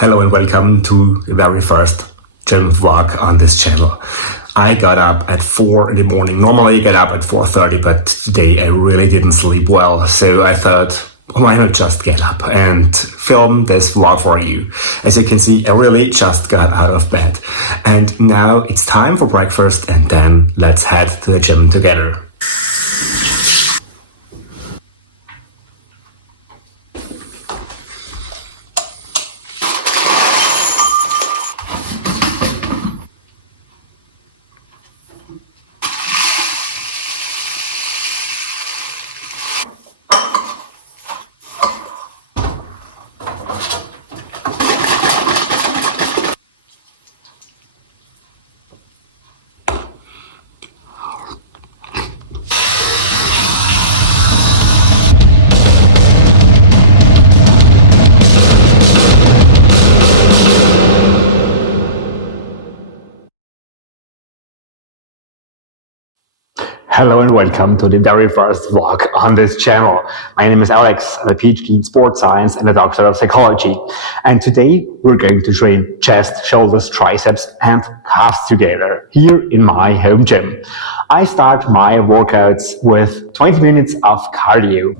Hello and welcome to the very first gym vlog on this channel. I got up at 4 in the morning. Normally I get up at 4:30, but today I really didn't sleep well. So I thought, why not just get up and film this vlog for you? As you can see, I really just got out of bed. And now it's time for breakfast, and then let's head to the gym together. Hello and welcome to the very first vlog on this channel. My name is Alex. I'm a PhD in sports science and a doctor of psychology. And today we're going to train chest, shoulders, triceps and calves together here in my home gym. I start my workouts with 20 minutes of cardio.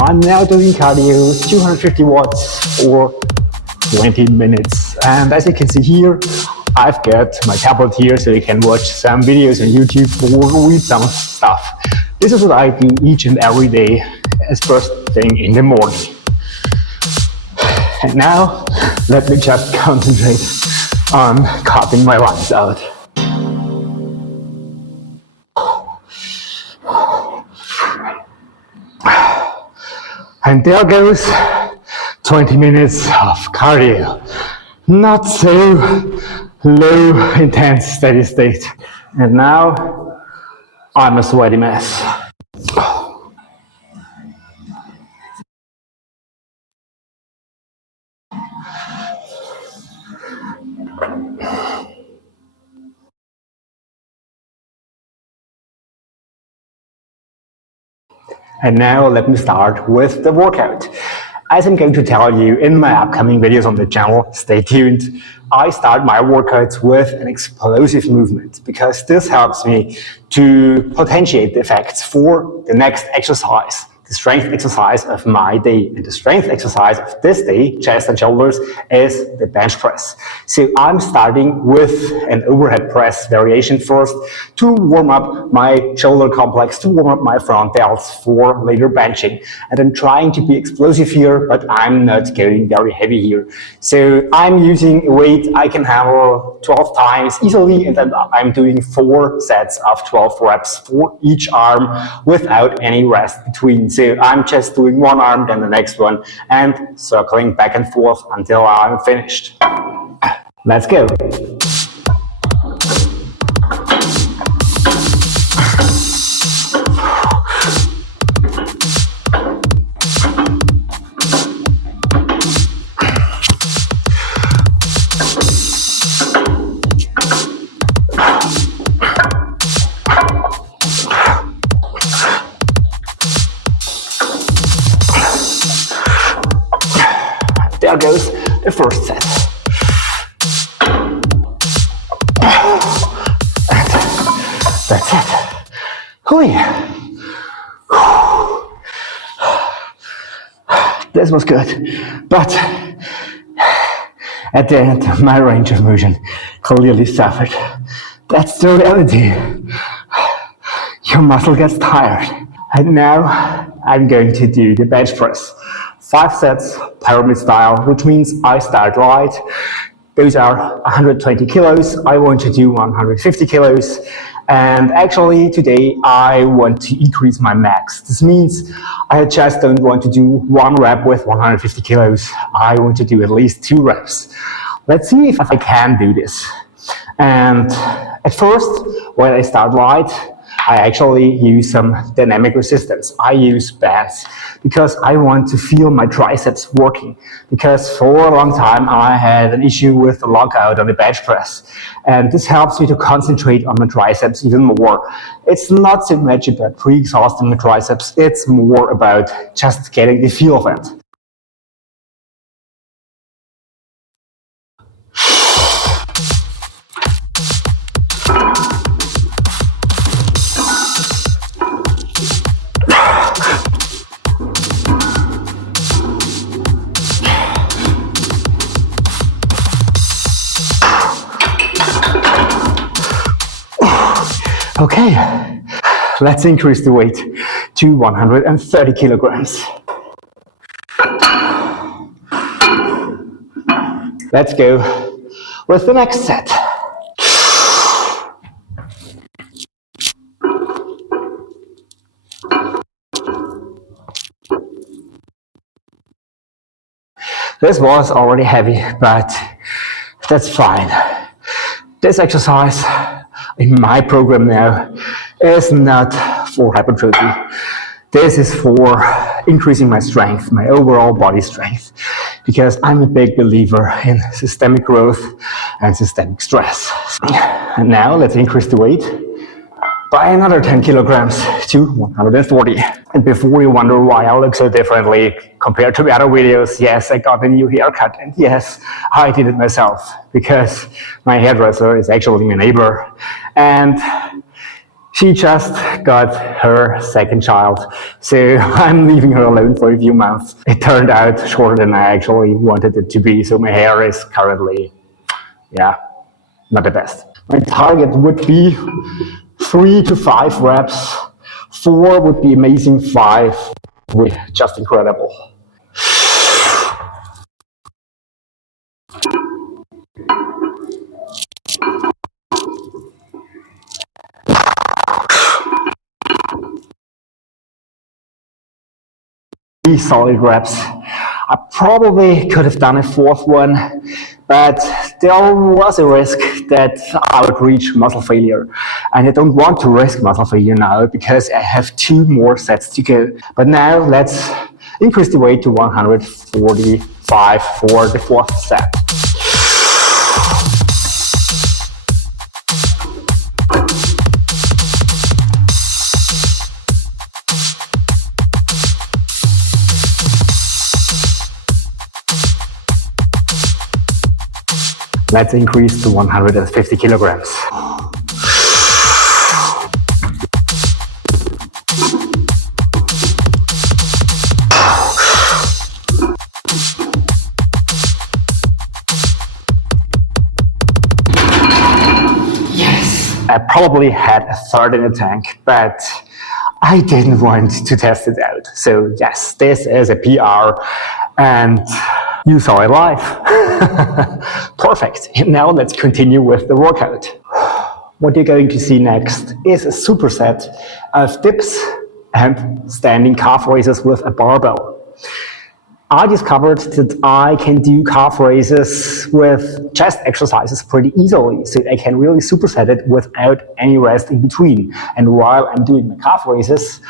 I'm now doing cardio, 250 watts for 20 minutes. And as you can see here, I've got my tablet here so you can watch some videos on YouTube or read some stuff. This is what I do each and every day as first thing in the morning. And now, let me just concentrate on cutting my lines out. And there goes 20 minutes of cardio. Not so low, intense, steady state. And now I'm a sweaty mess. And now let me start with the workout. As I'm going to tell you in my upcoming videos on the channel, stay tuned. I start my workouts with an explosive movement because this helps me to potentiate the effects for the next exercise, the strength exercise of my day. And the strength exercise of this day, chest and shoulders, is the bench press. So I'm starting with an overhead press variation first to warm up my shoulder complex, to warm up my front delts for later benching. And I'm trying to be explosive here, but I'm not going very heavy here. So I'm using a weight I can handle 12 times easily, and then I'm doing 4 sets of 12 reps for each arm without any rest between. So I'm just doing one arm, then the next one, and circling back and forth until I'm finished. Let's go. There goes the first set. And that's it. Oh yeah. This was good. But at the end, my range of motion clearly suffered. That's the reality. Your muscle gets tired. And now I'm going to do the bench press. 5 sets, pyramid style, which means I start light. Those are 120 kilos. I want to do 150 kilos. And actually today I want to increase my max. This means I just don't want to do 1 rep with 150 kilos. I want to do at least 2 reps. Let's see if I can do this. And at first, when I start light, I actually use some dynamic resistance. I use bands because I want to feel my triceps working. Because for a long time I had an issue with the lockout on the bench press. And this helps me to concentrate on my triceps even more. It's not so much about pre-exhausting the triceps, it's more about just getting the feel of it. Okay, let's increase the weight to 130 kilograms. Let's go with the next set. This was already heavy, but that's fine. This exercise in my program now is not for hypertrophy. This is for increasing my strength, my overall body strength, because I'm a big believer in systemic growth and systemic stress. And now let's increase the weight by another 10 kilograms to 140. And before you wonder why I look so differently compared to the other videos, yes, I got a new haircut, and yes, I did it myself, because my hairdresser is actually my neighbor, and she just got her second child, so I'm leaving her alone for a few months. It turned out shorter than I actually wanted it to be, so my hair is currently, not the best. My target would be 3 to 5 reps. 4 would be amazing, 5 would be just incredible. Solid reps. I probably could have done a 4th one, but there was a risk that I would reach muscle failure. And I don't want to risk muscle failure now because I have 2 more sets to go. But now let's increase the weight to 145 for the 4th set. Let's increase to 150 kilograms. Yes! I probably had a 3rd in the tank, but I didn't want to test it out. So yes, this is a PR, and you saw it live. Perfect. Now let's continue with the workout. What you're going to see next is a superset of dips and standing calf raises with a barbell. I discovered that I can do calf raises with chest exercises pretty easily, so I can really superset it without any rest in between. And while I'm doing my calf raises,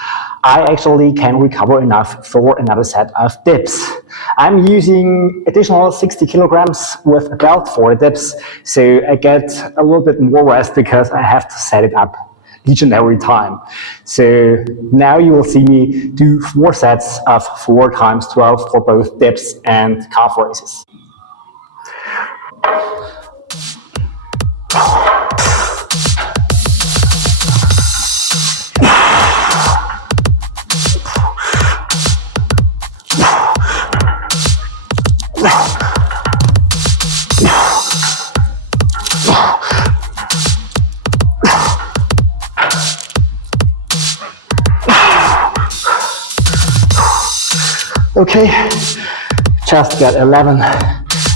I actually can recover enough for another set of dips. I'm using additional 60 kilograms with a belt for the dips, so I get a little bit more rest because I have to set it up each and every time. So now you will see me do 4 sets of 4 times 12 for both dips and calf raises. Okay, just got 11,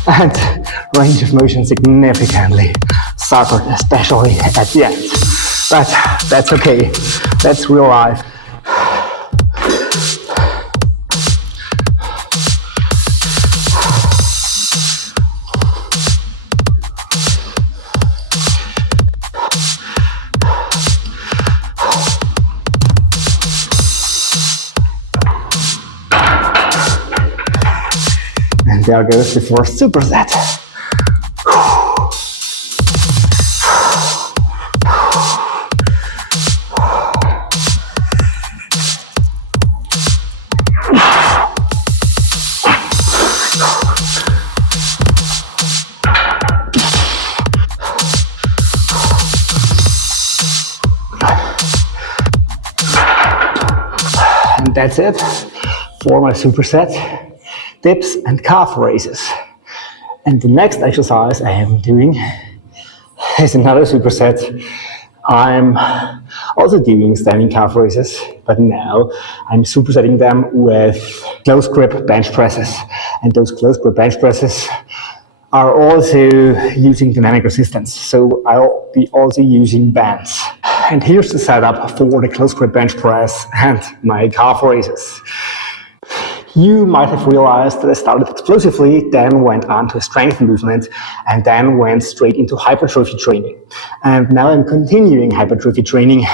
and range of motion significantly suffered, especially at the end. But that's okay, that's real life. And there goes the first superset. And that's it for my superset, dips and calf raises. And the next exercise I am doing is another superset. I'm also doing standing calf raises, but now I'm supersetting them with close grip bench presses. And those close grip bench presses are also using dynamic resistance. So I'll be also using bands. And here's the setup for the close grip bench press and my calf raises. You might have realized that I started explosively, then went on to a strength movement, and then went straight into hypertrophy training. And now I'm continuing hypertrophy training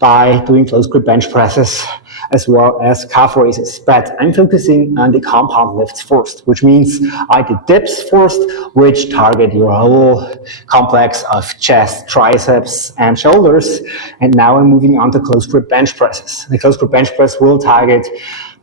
by doing close grip bench presses as well as calf raises. But I'm focusing on the compound lifts first, which means I did dips first, which target your whole complex of chest, triceps, and shoulders. And now I'm moving on to close grip bench presses. The close grip bench press will target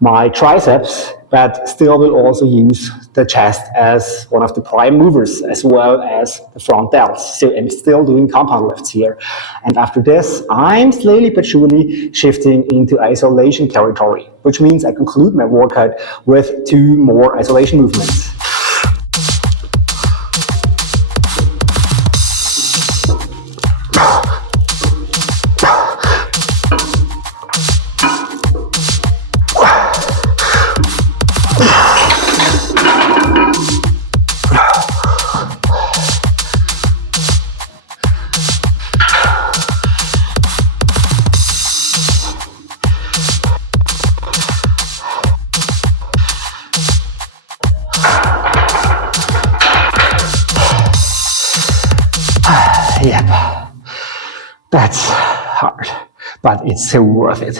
my triceps, but still will also use the chest as one of the prime movers, as well as the front delts. So I'm still doing compound lifts here. And after this, I'm slowly but surely shifting into isolation territory, which means I conclude my workout with 2 more isolation movements. Yep, that's hard, but it's so worth it.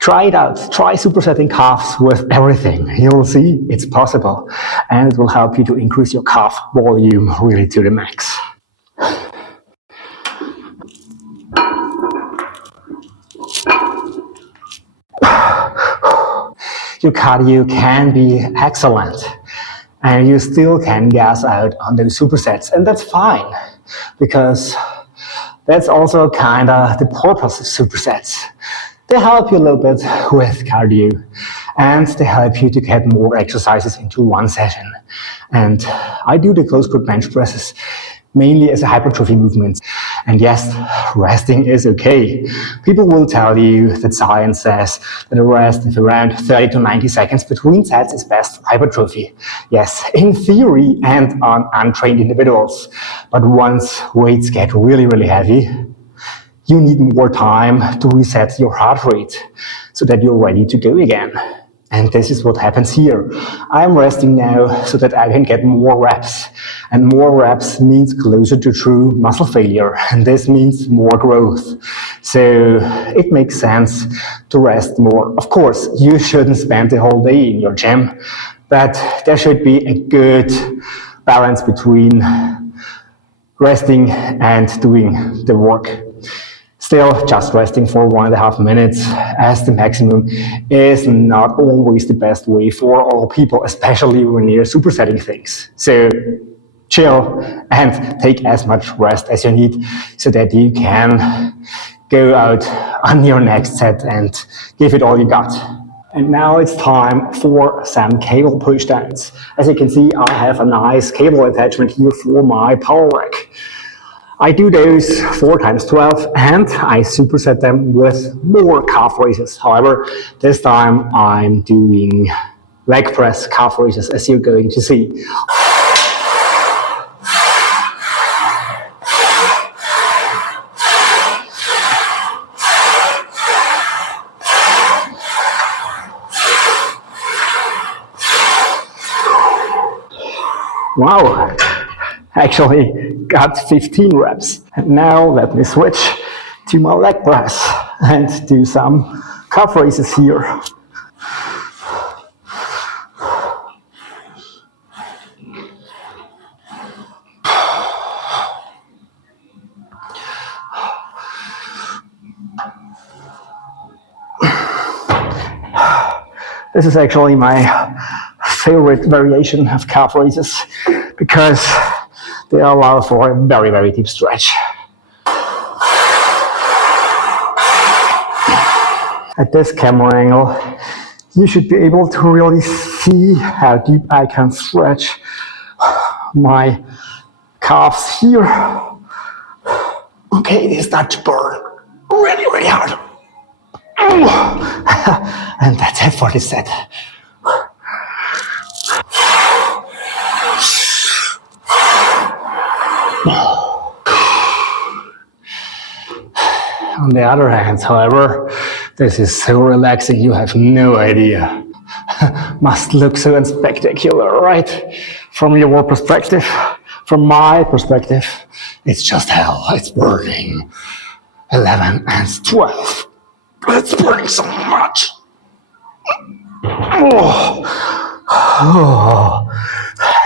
Try it out. Try supersetting calves with everything. You'll see it's possible, and it will help you to increase your calf volume really to the max. Your cardio can be excellent, and you still can gas out on those supersets, and that's fine, because that's also kind of the purpose of supersets. They help you a little bit with cardio, and they help you to get more exercises into one session. And I do the close grip bench presses mainly as a hypertrophy movement. And yes, resting is okay. People will tell you that science says that a rest of around 30 to 90 seconds between sets is best for hypertrophy. Yes, in theory and on untrained individuals. But once weights get really, really heavy, you need more time to reset your heart rate so that you're ready to go again. And this is what happens here. I'm resting now so that I can get more reps. And more reps means closer to true muscle failure. And this means more growth. So it makes sense to rest more. Of course, you shouldn't spend the whole day in your gym, but there should be a good balance between resting and doing the work. Still, just resting for 1.5 minutes as the maximum is not always the best way for all people, especially when you're supersetting things. So chill and take as much rest as you need so that you can go out on your next set and give it all you got. And now it's time for some cable pushdowns. As you can see, I have a nice cable attachment here for my power rack. I do those 4 times 12 and I superset them with more calf raises. However, this time I'm doing leg press calf raises, as you're going to see. Wow, actually got 15 reps. And now let me switch to my leg press and do some calf raises here. This is actually my favorite variation of calf raises because they allow for a very, very deep stretch. At this camera angle, you should be able to really see how deep I can stretch my calves here. Okay, they start to burn really, really hard. And that's it for this set. On the other hand, however, this is so relaxing, you have no idea. Must look so unspectacular, right? From your perspective, from my perspective, it's just hell, it's burning. 11 and 12. It's burning so much.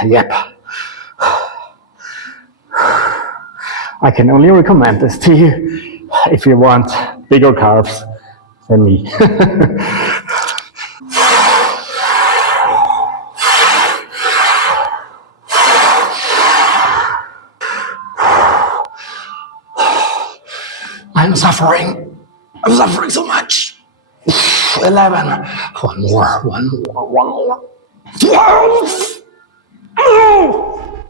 Yep. I can only recommend this to you if you want bigger calves than me. I'm suffering so much. 11. One more. 12. Oh.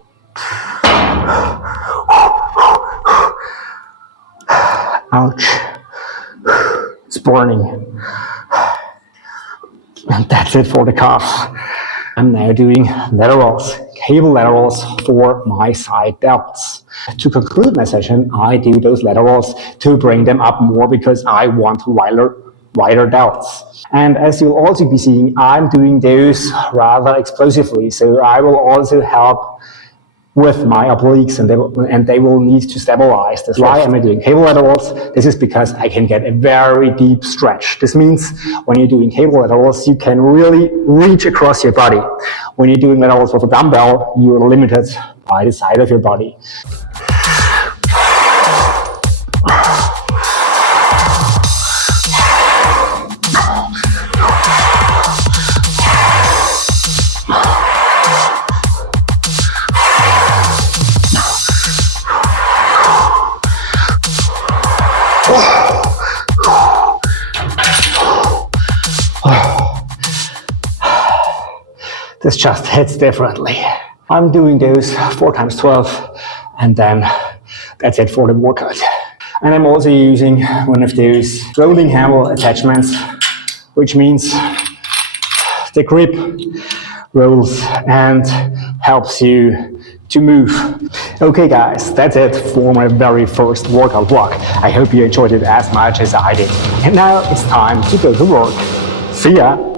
Ouch. It's burning. And that's it for the calves. I'm now doing laterals, cable laterals for my side delts. To conclude my session, I do those laterals to bring them up more because I want wider delts. And as you'll also be seeing, I'm doing those rather explosively. So I will also help with my obliques, and they will need to stabilize this. Why am I doing cable laterals? This is because I can get a very deep stretch. This means when you're doing cable laterals, you can really reach across your body. When you're doing laterals with a dumbbell, you're limited by the side of your body. This just hits differently. I'm doing those 4 times 12, and then that's it for the workout. And I'm also using one of those rolling handle attachments, which means the grip rolls and helps you to move. Okay guys, that's it for my very first workout vlog. I hope you enjoyed it as much as I did. And now it's time to go to work. See ya!